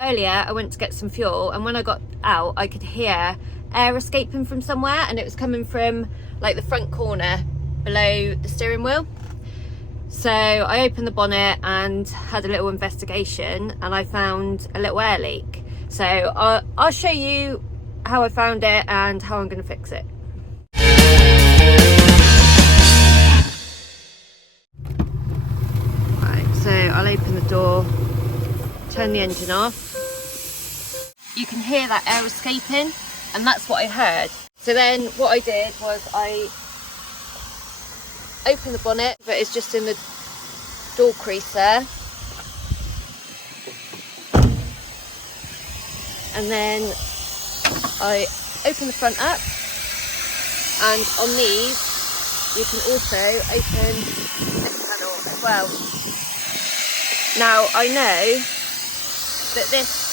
Earlier I went to get some fuel, and when I got out I could hear air escaping from somewhere, and it was coming from like the front corner below the steering wheel. So I opened the bonnet and had a little investigation, and I found a little air leak. So I'll show you how I found it and how I'm going to fix it. Right, so I'll open the door, turn the engine off. You can hear that air escaping, and that's what I heard. So then what I did was I opened the bonnet, but it's just in the door crease there. And then I open the front up, and on these you can also open this panel as well. Now I know that this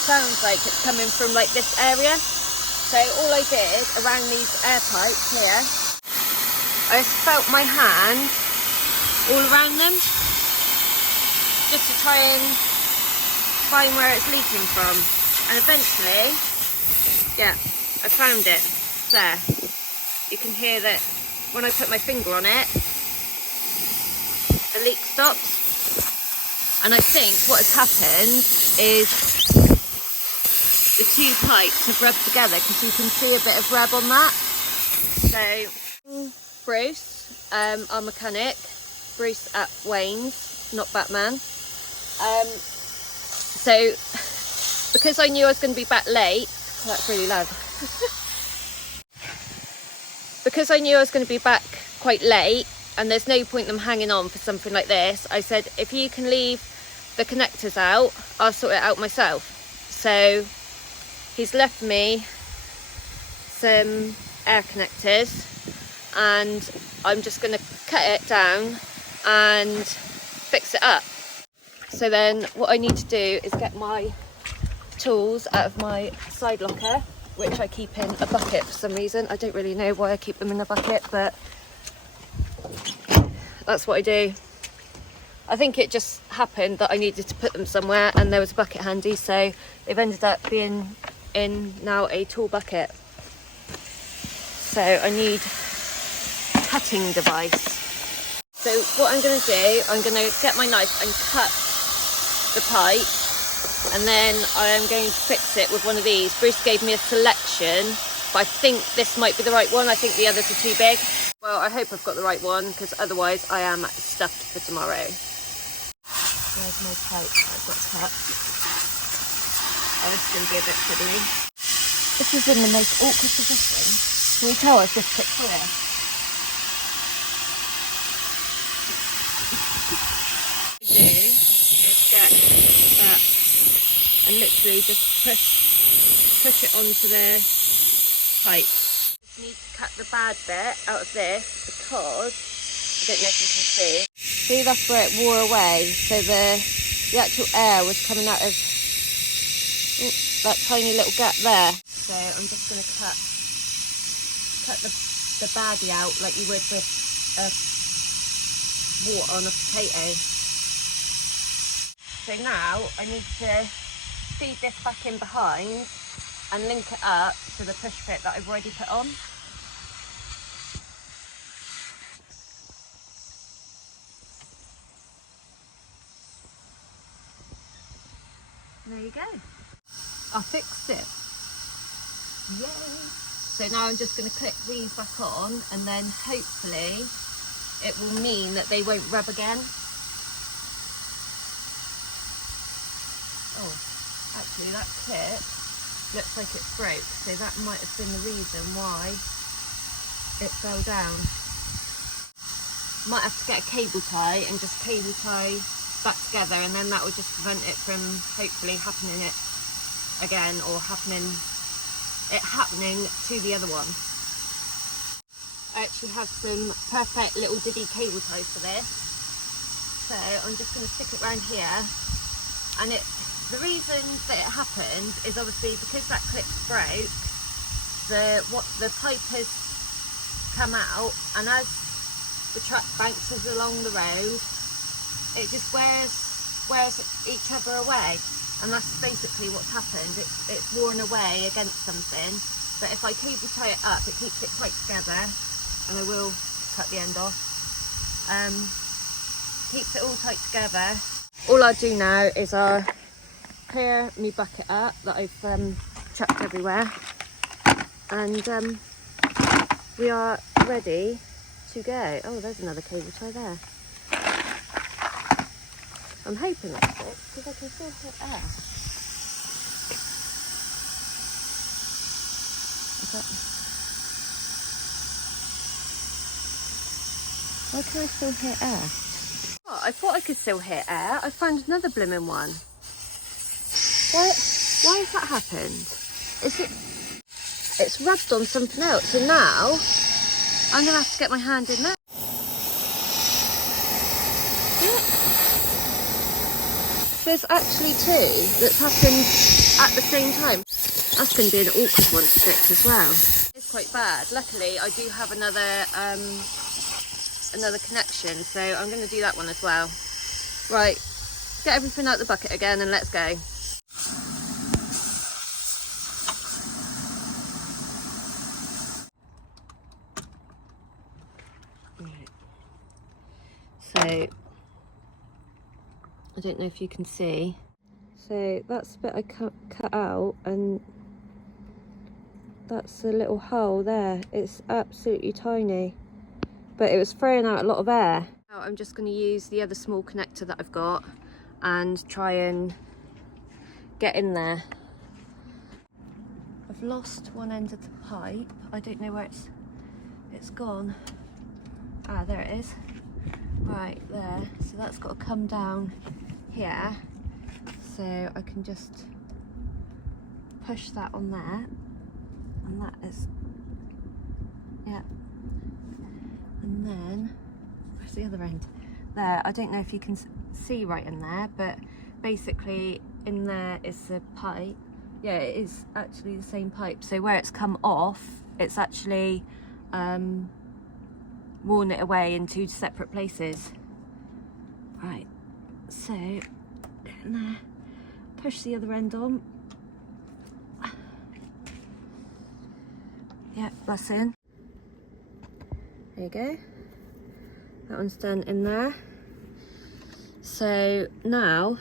sounds like it's coming from like this area, so all I did around these air pipes here, I felt my hand all around them just to try and find where it's leaking from, and eventually, yeah, I found it there. You can hear that when I put my finger on it, the leak stops, and I think what has happened is the two pipes have rubbed together, because you can see a bit of rub on that. So Bruce, our mechanic, Bruce at Wayne's, not Batman. So because I knew I was going to be back late, oh, that's really loud. Because I knew I was going to be back quite late, and there's no point in them hanging on for something like this, I said, if you can leave the connectors out, I'll sort it out myself. So he's left me some air connectors, and I'm just going to cut it down and fix it up. So then what I need to do is get my tools out of my side locker, which I keep in a bucket for some reason. I don't really know why I keep them in a bucket, but that's what I do. I think it just happened that I needed to put them somewhere, and there was a bucket handy, so they've ended up being in now a tool bucket. So I need a cutting device. So what I'm going to do, I'm going to get my knife and cut the pipe, and then I am going to fix it with one of these. Bruce gave me a selection, but I think this might be the right one. I think the others are too big. Well, I hope I've got the right one, because otherwise I am stuffed for tomorrow. There's my pipe I've got cut. Oh, this is going to be a bit fiddly. This is in the most awkward position. Can you tell I've just put through it? What I do is get that and literally just push it onto the pipe. Just need to cut the bad bit out of this, because I don't know if you can see, that's where it wore away. So the actual air was coming out of that tiny little gap there. So I'm just going to cut the baddie out like you would with a wart on a potato. So now I need to feed this back in behind and link it up to the push fit that I've already put on. There you go. I fixed it. Yay! So now I'm just going to clip these back on, and then hopefully it will mean that they won't rub again. Oh, actually that clip looks like it broke, so that might have been the reason why it fell down. Might have to get a cable tie and just cable tie back together, and then that will just prevent it from hopefully happening it again, or happening to the other one. I actually have some perfect little diddy cable ties for this, so I'm just going to stick it around here. And the reason that it happened is obviously because that clip's broke, the pipe has come out, and as the truck bounces along the road, it just wears each other away. and that's basically what's happened. It's worn away against something, but if I cable tie it up, it keeps it tight together, and I will cut the end off. Keeps it all tight together. All I'll do now is I'll clear my bucket up that I've chucked everywhere, and we are ready to go. Oh, there's another cable tie there. I'm hoping that fits because I can still hear air. Why can I still hear air? Oh, I thought I could still hear air. I found another blooming one. Why has that happened? It's rubbed on something else, so now I'm gonna have to get my hand in there. There's actually two that's happened at the same time. That's going to be an awkward one to fix as well. It's quite bad. Luckily, I do have another connection, so I'm going to do that one as well. Right, get everything out the bucket again and let's go. So I don't know if you can see. So that's the bit I cut out, and that's the little hole there. It's absolutely tiny, but it was throwing out a lot of air. Now I'm just going to use the other small connector that I've got and try and get in there. I've lost one end of the pipe. I don't know where it's gone. Ah, there it is. Right there. So that's got to come down here, so I can just push that on there, and that is, yeah, and then where's the other end? There. I don't know if you can see right in there, but basically in there is the pipe. Yeah, it is actually the same pipe, so where it's come off, it's actually worn it away in two separate places. Right, so get in there, push the other end on. Yep, that's in. There you go. That one's done in there. So now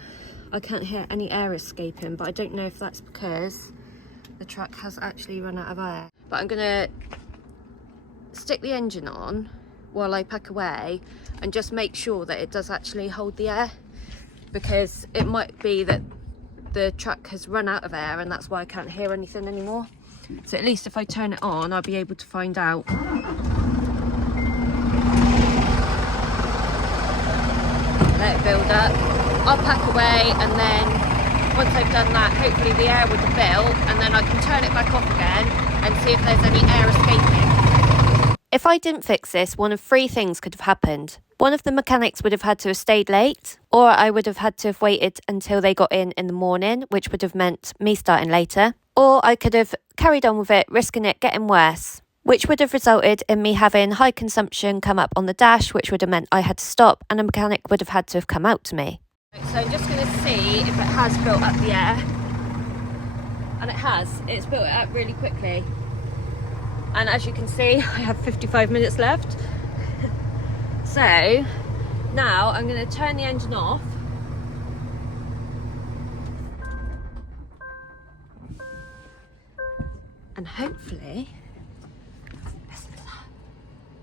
I can't hear any air escaping, but I don't know if that's because the truck has actually run out of air. But I'm gonna stick the engine on while I pack away and just make sure that it does actually hold the air, because it might be that the truck has run out of air and that's why I can't hear anything anymore. So at least if I turn it on, I'll be able to find out. Let it build up. I'll pack away, and then once I've done that, hopefully the air would have built, and then I can turn it back off again and see if there's any air escaping. If I didn't fix this, one of three things could have happened. One of the mechanics would have had to have stayed late, or I would have had to have waited until they got in the morning, which would have meant me starting later. Or I could have carried on with it, risking it getting worse, which would have resulted in me having high consumption come up on the dash, which would have meant I had to stop and a mechanic would have had to have come out to me. So I'm just going to see if it has built up the air. And it has. It's built it up really quickly. And as you can see, I have 55 minutes left. So now I'm going to turn the engine off. And hopefully, listen to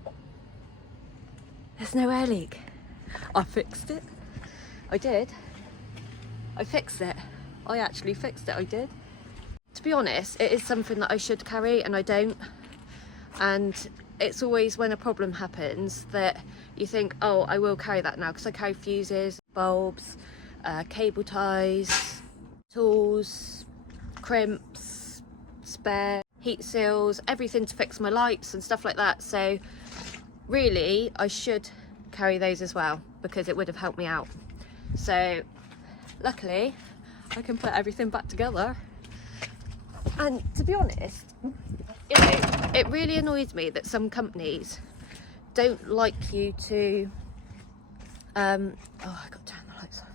that. There's no air leak. I fixed it. I did. I fixed it. I actually fixed it, I did. To be honest, it is something that I should carry and I don't. And it's always when a problem happens that you think, oh, I will carry that now, because I carry fuses, bulbs, cable ties, tools, crimps, spare heat seals, everything to fix my lights and stuff like that. So really I should carry those as well, because it would have helped me out. So luckily I can put everything back together. And to be honest, you know, it really annoys me that some companies don't like you to oh, I got to turn the lights off.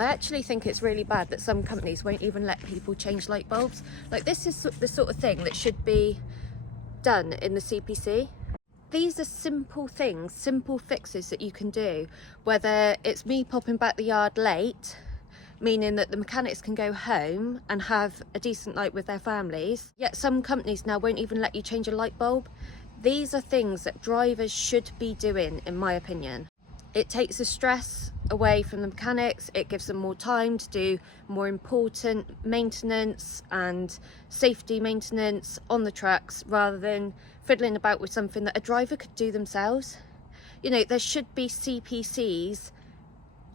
I actually think it's really bad that some companies won't even let people change light bulbs. Like, this is the sort of thing that should be done in the CPC. These are simple things, simple fixes that you can do, whether it's me popping back the yard late, meaning that the mechanics can go home and have a decent night with their families. Yet some companies now won't even let you change a light bulb. These are things that drivers should be doing, in my opinion. It takes the stress away from the mechanics, it gives them more time to do more important maintenance and safety maintenance on the trucks, rather than fiddling about with something that a driver could do themselves. You know, there should be CPCs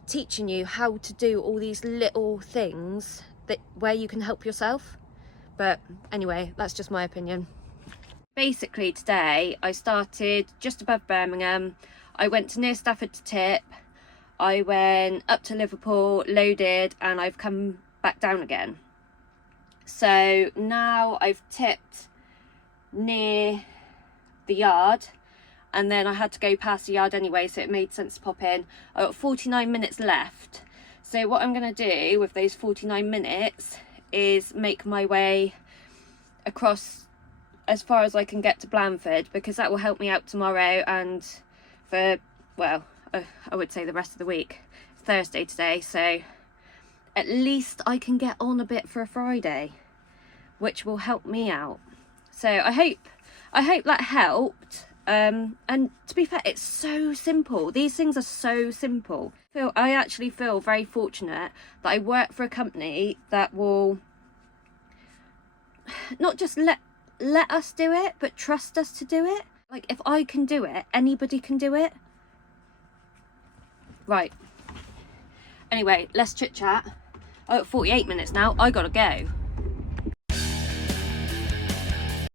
teaching you how to do all these little things that where you can help yourself. But anyway, that's just my opinion. Basically today I started just above Birmingham. I went to near Stafford to tip, I went up to Liverpool, loaded, and I've come back down again. So now I've tipped near the yard, and then I had to go past the yard anyway, so it made sense to pop in. I've got 49 minutes left. So what I'm going to do with those 49 minutes is make my way across as far as I can get to Blandford, because that will help me out tomorrow and for, well, I would say the rest of the week. It's Thursday today, so at least I can get on a bit for a Friday, which will help me out. So I hope that helped. And to be fair, it's so simple. These things are so simple. I actually feel very fortunate that I work for a company that will not just let us do it, but trust us to do it. Like, if I can do it, anybody can do it. Right. Anyway, let's chit chat. Oh, 48 minutes now. I gotta go.